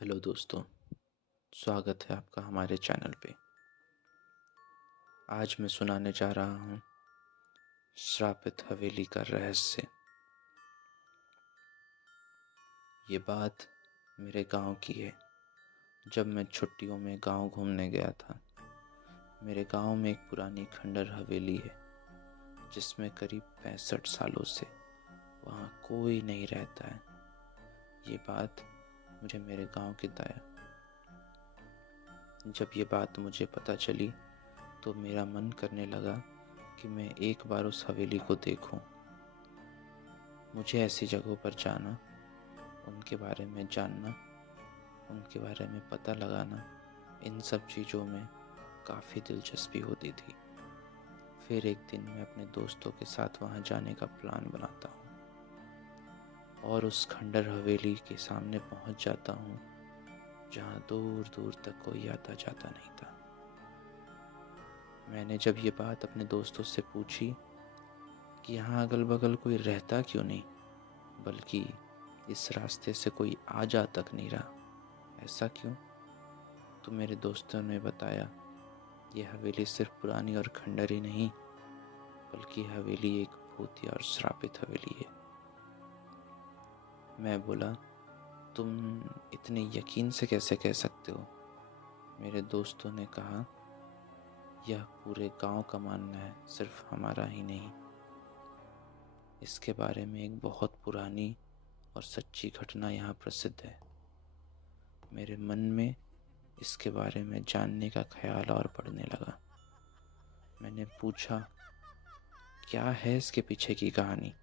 Hello दोस्तों, स्वागत है आपका हमारे चैनल पे। आज मैं सुनाने जा रहा हूँ श्रापित हवेली का रहस्य। ये बात मेरे गांव की है। जब मैं छुट्टियों में गांव घूमने गया था, मेरे गांव में एक पुरानी खंडर हवेली है जिसमें करीब 65 सालों से वहाँ कोई नहीं रहता है। ये बात मुझे मेरे गांव की दाया। जब ये बात मुझे पता चली तो मेरा मन करने लगा कि मैं एक बार उस हवेली को देखूं। मुझे ऐसी जगहों पर जाना, उनके बारे में जानना, उनके बारे में पता लगाना, इन सब चीज़ों में काफ़ी दिलचस्पी होती थी। फिर एक दिन मैं अपने दोस्तों के साथ वहाँ जाने का प्लान बनाता हूँ और उस खंडर हवेली के सामने पहुँच जाता हूँ जहाँ दूर दूर तक कोई आता जाता नहीं था। मैंने जब ये बात अपने दोस्तों से पूछी कि यहाँ अगल बगल कोई रहता क्यों नहीं, बल्कि इस रास्ते से कोई आ जा तक नहीं रहा, ऐसा क्यों? तो मेरे दोस्तों ने बताया, ये हवेली सिर्फ पुरानी और खंडर ही नहीं, बल्कि हवेली एक भूतिया और श्रापित हवेली है। मैं बोला, तुम इतने यकीन से कैसे कह सकते हो? मेरे दोस्तों ने कहा, यह पूरे गांव का मानना है, सिर्फ हमारा ही नहीं। इसके बारे में एक बहुत पुरानी और सच्ची घटना यहाँ प्रसिद्ध है। मेरे मन में इसके बारे में जानने का ख्याल और बढ़ने लगा। मैंने पूछा, क्या है इसके पीछे की कहानी?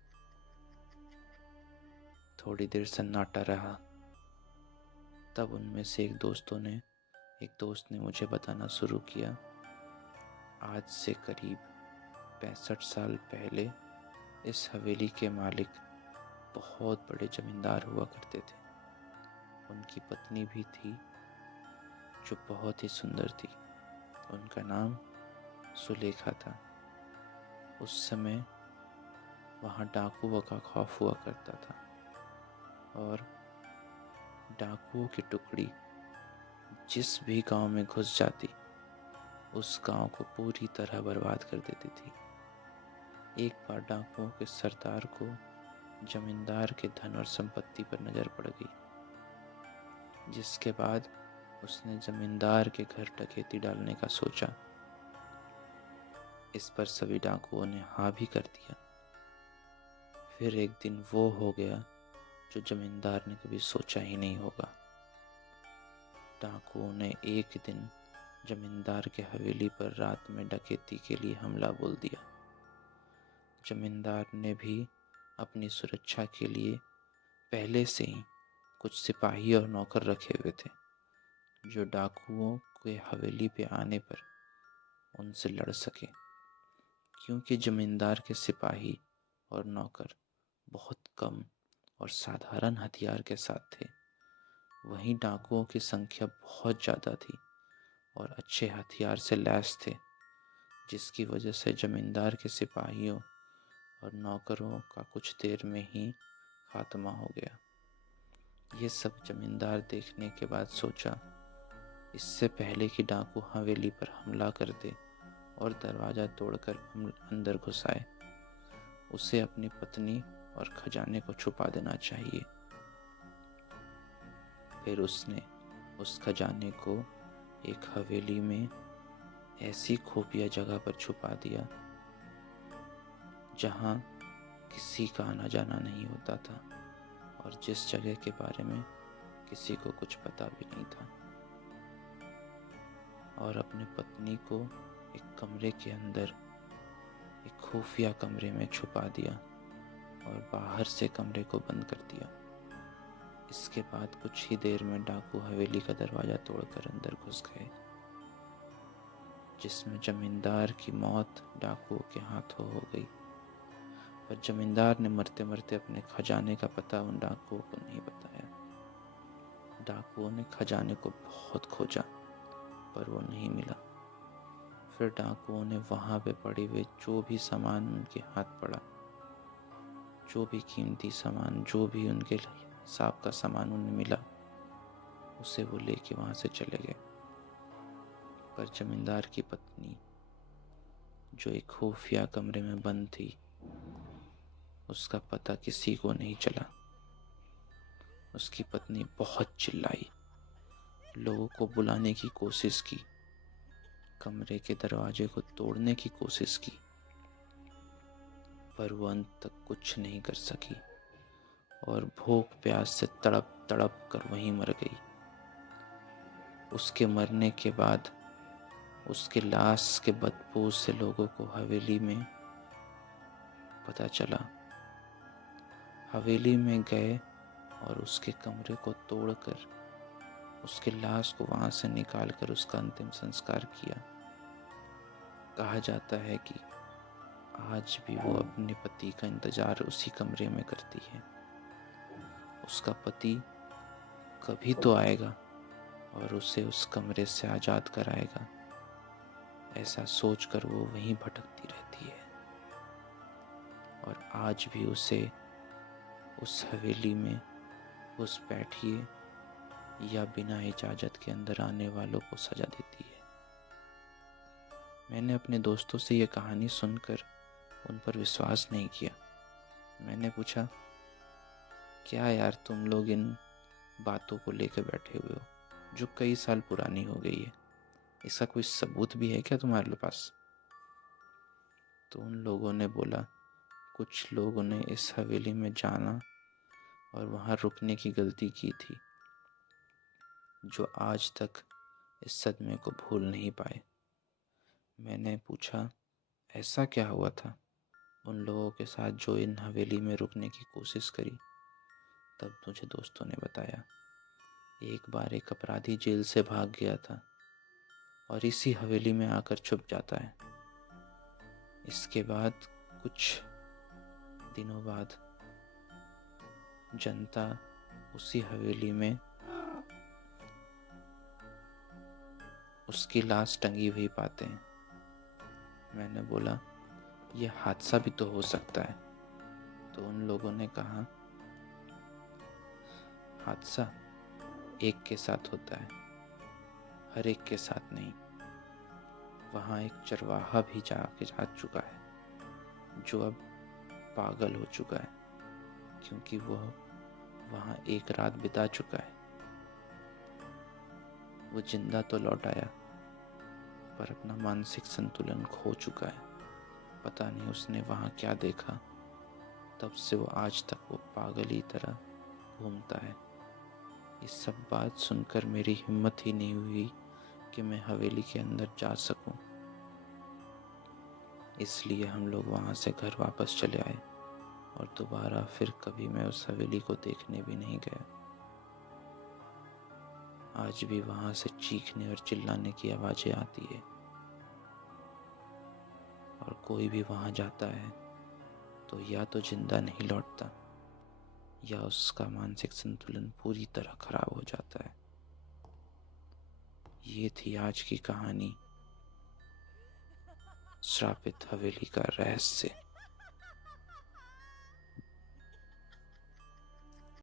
थोड़ी देर सन्नाटा रहा। तब उनमें से एक दोस्त ने मुझे बताना शुरू किया, आज से करीब 65 साल पहले इस हवेली के मालिक बहुत बड़े जमींदार हुआ करते थे। उनकी पत्नी भी थी जो बहुत ही सुंदर थी। उनका नाम सुलेखा था। उस समय वहाँ डाकुओं का खौफ हुआ करता था और डाकुओं की टुकड़ी जिस भी गांव में घुस जाती, उस गांव को पूरी तरह बर्बाद कर देती थी। एक बार डाकुओं के सरदार को जमींदार के धन और संपत्ति पर नजर पड़ गई, जिसके बाद उसने जमींदार के घर डकैती डालने का सोचा। इस पर सभी डाकुओं ने हाँ भी कर दिया। फिर एक दिन वो हो गया जो जमींदार ने कभी सोचा ही नहीं होगा। डाकुओं ने एक दिन जमींदार के हवेली पर रात में डकैती के लिए हमला बोल दिया। जमींदार ने भी अपनी सुरक्षा के लिए पहले से ही कुछ सिपाही और नौकर रखे हुए थे, जो डाकुओं के हवेली पे आने पर उनसे लड़ सके। क्योंकि जमींदार के सिपाही और नौकर बहुत कम और साधारण हथियार के साथ थे, वहीं डाकुओं की संख्या बहुत ज़्यादा थी और अच्छे हथियार से लैस थे, जिसकी वजह से जमींदार के सिपाहियों और नौकरों का कुछ देर में ही खात्मा हो गया। ये सब जमींदार देखने के बाद सोचा, इससे पहले कि डाकू हवेली पर हमला कर दे और दरवाज़ा तोड़कर हम अंदर घुस आए, उसे अपनी पत्नी और खजाने को छुपा देना चाहिए। फिर उसने उस खजाने को एक हवेली में ऐसी खुफिया जगह पर छुपा दिया जहाँ किसी का आना जाना नहीं होता था और जिस जगह के बारे में किसी को कुछ पता भी नहीं था। और अपनी पत्नी को एक कमरे के अंदर, एक खुफिया कमरे में छुपा दिया और बाहर से कमरे को बंद कर दिया। इसके बाद कुछ ही देर में डाकू हवेली का दरवाज़ा तोड़कर अंदर घुस गए, जिसमें जमींदार की मौत डाकुओं के हाथों हो गई। पर जमींदार ने मरते मरते अपने खजाने का पता उन डाकुओं को नहीं बताया। डाकुओं ने खजाने को बहुत खोजा पर वो नहीं मिला। फिर डाकुओं ने वहाँ पे पड़े हुए जो भी सामान उनके हाथ पड़ा, जो भी कीमती सामान, जो भी उनके हिसाब का सामान उन्हें मिला, उसे वो लेके वहाँ से चले गए। पर जमींदार की पत्नी, जो एक खुफिया कमरे में बंद थी, उसका पता किसी को नहीं चला। उसकी पत्नी बहुत चिल्लाई, लोगों को बुलाने की कोशिश की, कमरे के दरवाजे को तोड़ने की कोशिश की, पर वो अंत तक कुछ नहीं कर सकी और भूख प्यास से तड़प तड़प कर वहीं मर गई। उसके मरने के बाद उसके लाश के बदबू से लोगों को हवेली में पता चला। हवेली में गए और उसके कमरे को तोड़कर उसके लाश को वहाँ से निकालकर उसका अंतिम संस्कार किया। कहा जाता है कि आज भी वो अपने पति का इंतजार उसी कमरे में करती है। उसका पति कभी तो आएगा और उसे उस कमरे से आज़ाद कराएगा, ऐसा सोचकर वो वहीं भटकती रहती है। और आज भी उसे उस हवेली में उस बैठिए या बिना इजाज़त के अंदर आने वालों को सजा देती है। मैंने अपने दोस्तों से ये कहानी सुनकर उन पर विश्वास नहीं किया। मैंने पूछा, क्या यार तुम लोग इन बातों को लेकर बैठे हुए हो जो कई साल पुरानी हो गई है, इसका कोई सबूत भी है क्या तुम्हारे पास? तो उन लोगों ने बोला, कुछ लोगों ने इस हवेली में जाना और वहाँ रुकने की गलती की थी, जो आज तक इस सदमे को भूल नहीं पाए। मैंने पूछा, ऐसा क्या हुआ था उन लोगों के साथ जो इन हवेली में रुकने की कोशिश करी? तब मुझे दोस्तों ने बताया, एक बार एक अपराधी जेल से भाग गया था और इसी हवेली में आकर छुप जाता है। इसके बाद कुछ दिनों बाद जनता उसी हवेली में उसकी लाश टंगी हुई पाते हैं। मैंने बोला, यह हादसा भी तो हो सकता है। तो उन लोगों ने कहा, हादसा एक के साथ होता है, हर एक के साथ नहीं। वहाँ एक चरवाहा भी जा चुका है, जो अब पागल हो चुका है, क्योंकि वह वहाँ एक रात बिता चुका है। वो जिंदा तो लौट आया, पर अपना मानसिक संतुलन खो चुका है। पता नहीं उसने वहाँ क्या देखा, तब से वो आज तक वो पागल ही तरह घूमता है। ये सब बात सुनकर मेरी हिम्मत ही नहीं हुई कि मैं हवेली के अंदर जा सकूं। इसलिए हम लोग वहाँ से घर वापस चले आए और दोबारा फिर कभी मैं उस हवेली को देखने भी नहीं गया। आज भी वहाँ से चीखने और चिल्लाने की आवाज़ें आती है, और कोई भी वहाँ जाता है तो या तो जिंदा नहीं लौटता या उसका मानसिक संतुलन पूरी तरह खराब हो जाता है। ये थी आज की कहानी, श्रापित हवेली का रहस्य।